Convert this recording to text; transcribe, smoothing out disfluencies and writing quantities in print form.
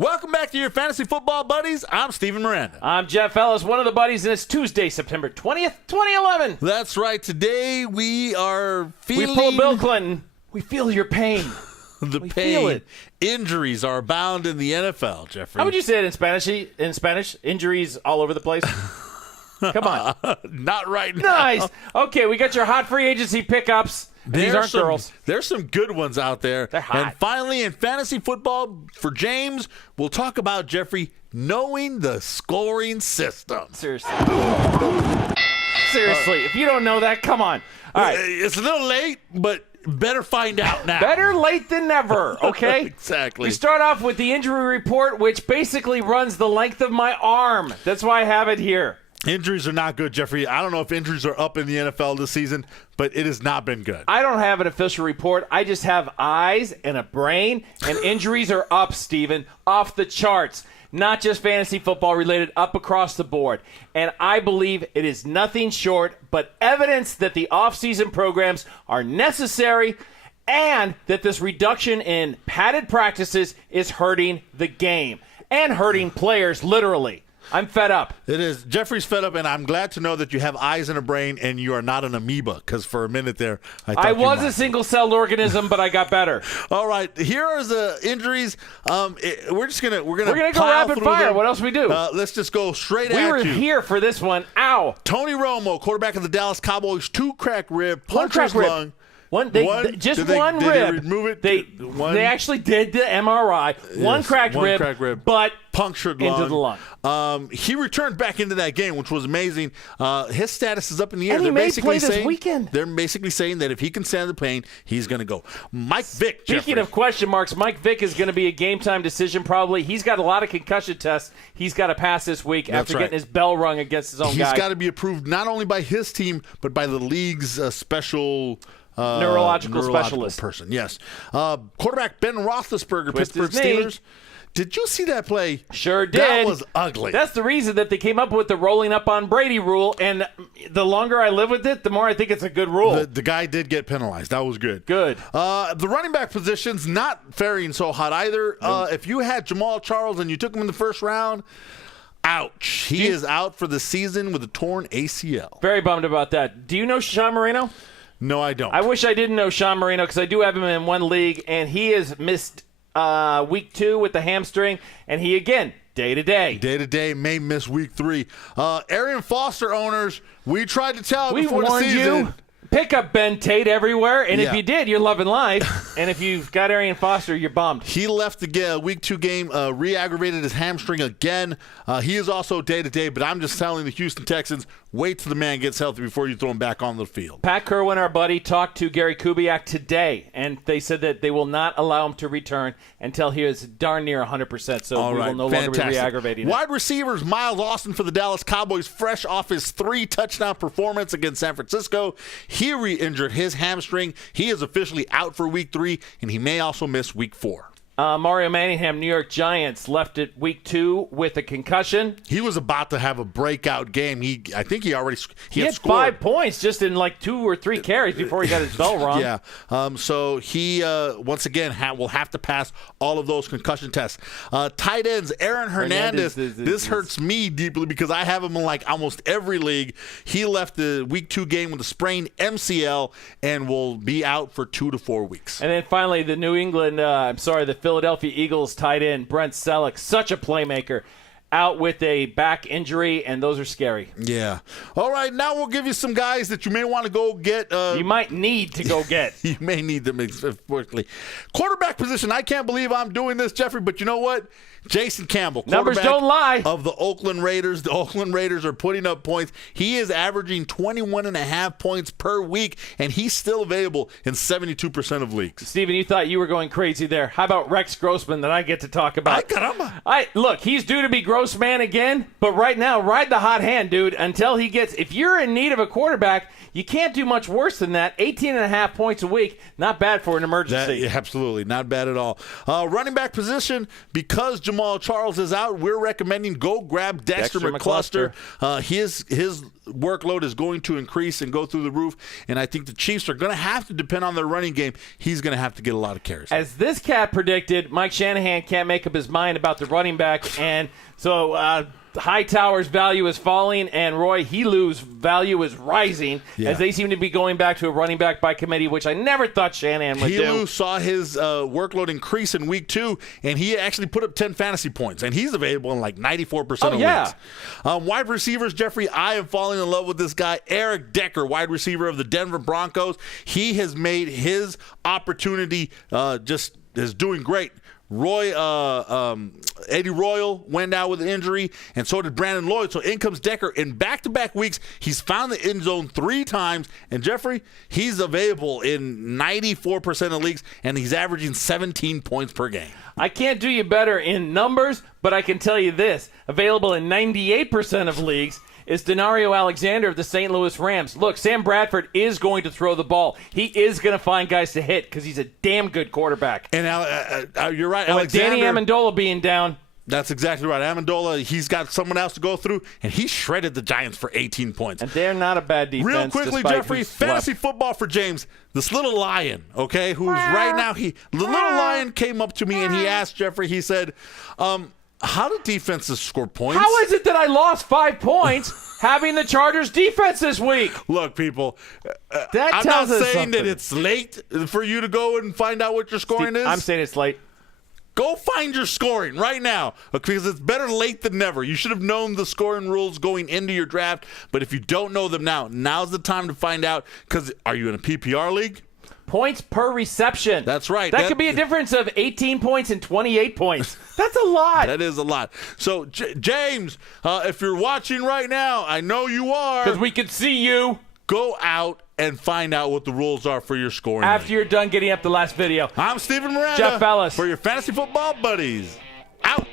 Welcome back to your fantasy football buddies. I'm Steven Miranda. I'm Jeff Ellis, one of the buddies, and it's Tuesday, September 20th, 2011. That's right. Today we are feeling... We pulled Bill Clinton. We feel your pain. The we pain. Feel it. Injuries are abound in the NFL, Jeffrey. How would you say it in Spanish? Injuries all over the place? Come on. Not right now. Nice. Okay, we got your hot free agency pickups. These aren't girls. There's some good ones out there. They're hot. And finally, in fantasy football, for James, we'll talk about, Jeffrey, knowing the scoring system. Seriously, if you don't know that, come on. All right. It's a little late, but better find out now. Better late than never, okay? Exactly. We start off with the injury report, which basically runs the length of my arm. That's why I have it here. Injuries are not good, Jeffrey. I don't know if injuries are up in the NFL this season, but it has not been good. I don't have an official report. I just have eyes and a brain, and injuries are up, Steven, off the charts. Not just fantasy football related, up across the board. And I believe it is nothing short but evidence that the offseason programs are necessary and that this reduction in padded practices is hurting the game and hurting players literally. I'm fed up. It is. Jeffrey's fed up, and I'm glad to know that you have eyes and a brain and you are not an amoeba, because for a minute there, I was a single-celled organism, but I got better. All right, here are the injuries. We're gonna go rapid fire. Them. What else we do? Let's just go straight at you. We were here for this one. Ow. Tony Romo, quarterback of the Dallas Cowboys, 2 cracked rib, punctured lung. One rib. Did they remove it? They actually did the MRI. One cracked rib, but punctured into the lung. He returned back into that game, which was amazing. His status is up in the air. And he may play this weekend. They're basically saying that if he can stand the pain, he's going to go. Mike Vick. Speaking of question marks, Mike Vick is going to be a game-time decision probably. He's got a lot of concussion tests he's got to pass this week after getting his bell rung against his own guy. He's got to be approved not only by his team, but by the league's special... neurological specialist person, yes. Quarterback Ben Roethlisberger, Pittsburgh Steelers. Did you see that play? Sure did. That was ugly. That's the reason that they came up with the rolling up on Brady rule, and the longer I live with it, the more I think it's a good rule. The guy did get penalized. That was good. Good. The running back position's not faring so hot either. If you had Jamaal Charles and you took him in the first round, ouch. He is out for the season with a torn ACL. Very bummed about that. Do you know Sean Moreno? No, I don't. I wish I didn't know Sean Moreno because I do have him in one league, and he has missed week 2 with the hamstring, and he, again, day-to-day. Day-to-day, may miss week 3. Arian Foster owners, we tried to tell before the season. We warned you. Pick up Ben Tate everywhere, and if you did, you're loving life. And if you've got Arian Foster, you're bummed. He left the week 2 game, re-aggravated his hamstring again. He is also day-to-day, but I'm just telling the Houston Texans, wait till the man gets healthy before you throw him back on the field. Pat Kerwin, our buddy, talked to Gary Kubiak today, and they said that they will not allow him to return until he is darn near 100%, so we will no longer be re-aggravating it. Wide receivers, Miles Austin for the Dallas Cowboys, fresh off his 3-touchdown performance against San Francisco. He re-injured his hamstring. He is officially out for week 3, and he may also miss week 4. Mario Manningham, New York Giants, left it week 2 with a concussion. He was about to have a breakout game. I think he had scored 5 points just in like 2 or 3 carries before he got his bell rung. Yeah. So he, once again, will have to pass all of those concussion tests. Tight ends, Aaron Hernandez. This hurts me deeply because I have him in like almost every league. He left the week 2 game with a sprained MCL and will be out for 2 to 4 weeks. And then finally, the the Philadelphia Eagles tight end, Brent Celek, such a playmaker, out with a back injury, and those are scary. Yeah. All right, now we'll give you some guys that you may want to go get. You might need to go get. You may need them quickly. Quarterback position, I can't believe I'm doing this, Jeffrey, but you know what? Jason Campbell, numbers don't lie, of the Oakland Raiders. The Oakland Raiders are putting up points. He is averaging 21.5 points per week, and he's still available in 72% of leagues. Steven, you thought you were going crazy there. How about Rex Grossman that I get to talk about? Ay, caramba. Look, he's due to be gross gross man again, but right now, ride the hot hand, dude, until he gets – if you're in need of a quarterback, you can't do much worse than that. 18.5 points a week, not bad for an emergency. Absolutely, not bad at all. Running back position, because Jamaal Charles is out, we're recommending go grab Dexter McCluster. His workload is going to increase and go through the roof, and I think the Chiefs are going to have to depend on their running game. He's going to have to get a lot of carries. As this cat predicted, Mike Shanahan can't make up his mind about the running back, and so Hightower's value is falling, and Roy Helu's value is rising as they seem to be going back to a running back by committee, which I never thought Shanahan would do. Helu saw his workload increase in week 2, and he actually put up 10 fantasy points, and he's available in like 94% of leagues. Wide receivers, Jeffrey, I am falling in love with this guy, Eric Decker, wide receiver of the Denver Broncos. He has made his opportunity just is doing great. Eddie Royal went out with an injury, and so did Brandon Lloyd. So in comes Decker. In back-to-back weeks, he's found the end zone 3 times. And, Jeffrey, he's available in 94% of leagues, and he's averaging 17 points per game. I can't do you better in numbers, but I can tell you this. Available in 98% of leagues is Denario Alexander of the St. Louis Rams. Look, Sam Bradford is going to throw the ball. He is going to find guys to hit because he's a damn good quarterback. And you're right, and Alexander. With Danny Amendola being down. That's exactly right. Amendola, he's got someone else to go through, and he shredded the Giants for 18 points. And they're not a bad defense. Real quickly, Jeffrey, fantasy football for James. This little lion, okay, who's right now, the little lion came up to me, and he asked Jeffrey, he said, how do defenses score points? How is it that I lost 5 points having the Chargers defense this week? Look, people, I'm not saying that it's late for you to go and find out what your scoring is. I'm saying it's late. Go find your scoring right now, because it's better late than never. You should have known the scoring rules going into your draft, but if you don't know them now, now's the time to find out, because are you in a PPR league? Points per reception. That's right. That could be a difference of 18 points and 28 points. That's a lot. That is a lot. So, James, if you're watching right now, I know you are. Because we can see you. Go out and find out what the rules are for your scoring. After you're done getting up the last video. I'm Steven Miranda. Jeff Ellis. For your fantasy football buddies. Out.